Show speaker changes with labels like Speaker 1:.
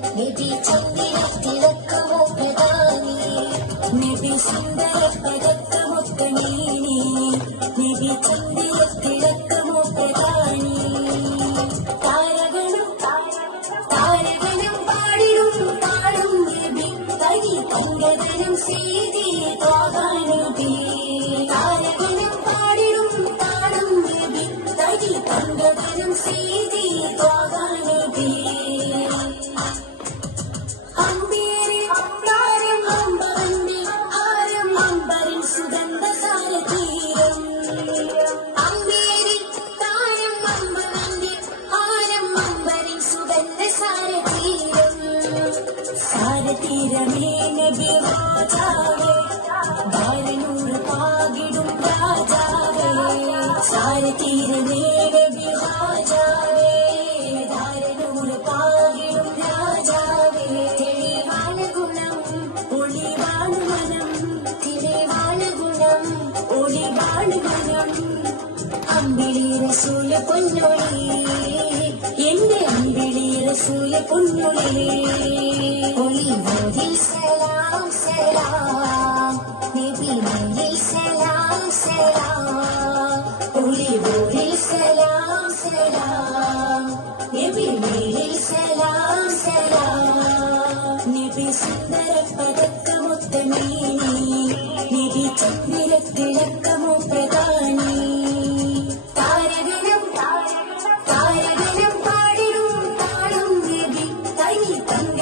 Speaker 1: നബി ചന്ദ്ര തിളക്കമോ പ്രധാനി നബി സുന്ദര പതക്കമൊത്തമേനി നബി ചന്ദ്ര തിളക്കമോ പ്രധാനി താരകളും താരകളും പാടിടും പാടും നബി തനി തങ്കതനും സീതി തോകാനുബി താരകളും പാടിടും പാടും നബി തനി തങ്കതനും സീതി ரசூல பொன்னொழி எந்த அன்பிளி ரசூல பொன்னொழி നബി സലാം സലാം നബി സലാം സലാം പുലി സലാം സലാം നബി നബി സലാം സലാം നബി സുന്ദര പതക്കമൊത്തമേനി നബി ചന്ദ്രത്തിളക്കമോ പ്രധാനി താരകനം താരകനം പാടിടും താളും നബി കൈ തങ്ങ